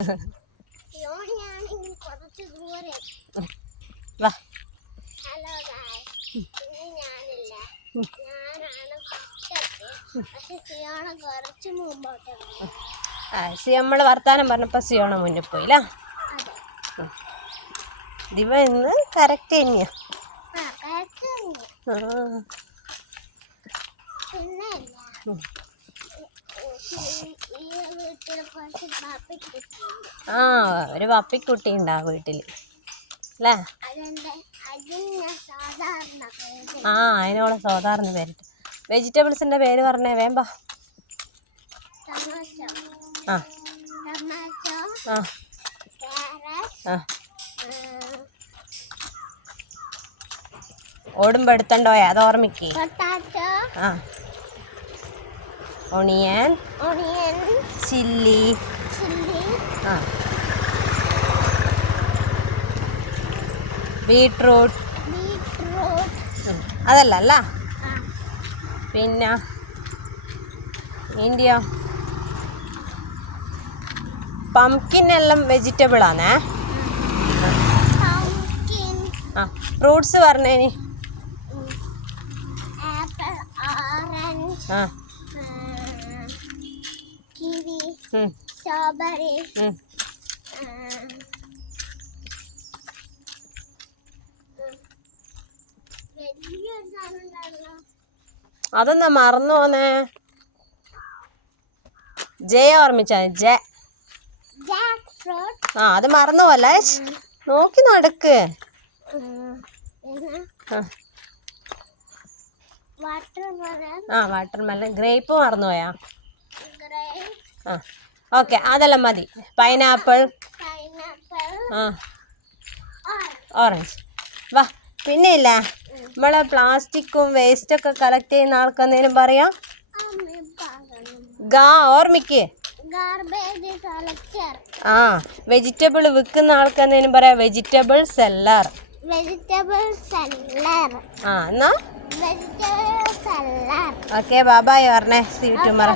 വാ. നമ്മൾ വർത്താനം പറഞ്ഞപ്പോൾ സിയോണ മുന്നിൽ പോയില്ല. ദിവ ഇന്ന് കറക്റ്റ് തന്നെയാ. ആ ഒരു പപ്പിക്കുട്ടി ഉണ്ടാവും വീട്ടിൽ അല്ലേ? ആ അതിനോട് സാധാരണ പേരിട്ട്. വെജിറ്റബിൾസിന്റെ പേര് പറഞ്ഞേ വേമ്പ. ആ ആ ആ ഓടുമ്പോ എടുത്തണ്ടോയാ അത് ഓർമ്മിക്കേ. ആ ഓണിയൻ ചില്ലി. ആ ബീട്രൂട്ട് അതല്ല അല്ല. പിന്നെ ഇന്ത്യ പംകിൻ എല്ലാം വെജിറ്റബിൾ ആണേ. ആ ഫ്രൂട്ട്സ് പറഞ്ഞേനി. ആ സ്ട്രോബെറി, അതെന്നാ മറന്നു പോന്നേ? ജെ ഓർമ്മിച്ചാ ജെ. ആ അത് മറന്നു പോലെ നോക്കി നടക്ക്. ആ വാട്ടർ മെലൺ. ഗ്രേപ്പ് മറന്നുപോയാ? ആ ഓക്കെ അതെല്ലാം മതി. പൈനാപ്പിൾ. ആ ഓറഞ്ച്. വാ. പിന്നെ ഇല്ല നമ്മളെ പ്ലാസ്റ്റിക്കും വേസ്റ്റൊക്കെ കളക്ട് ചെയ്യുന്ന ആൾക്കെന്തേലും പറയാം? ഓർമ്മിക്ക്. ആ വെജിറ്റബിൾ വിൽക്കുന്ന ആൾക്കെന്തേലും പറയാം? Vegetable seller. ആ എന്നാ ഓക്കെ ബൈ ബൈ പറഞ്ഞേ. See you tomorrow.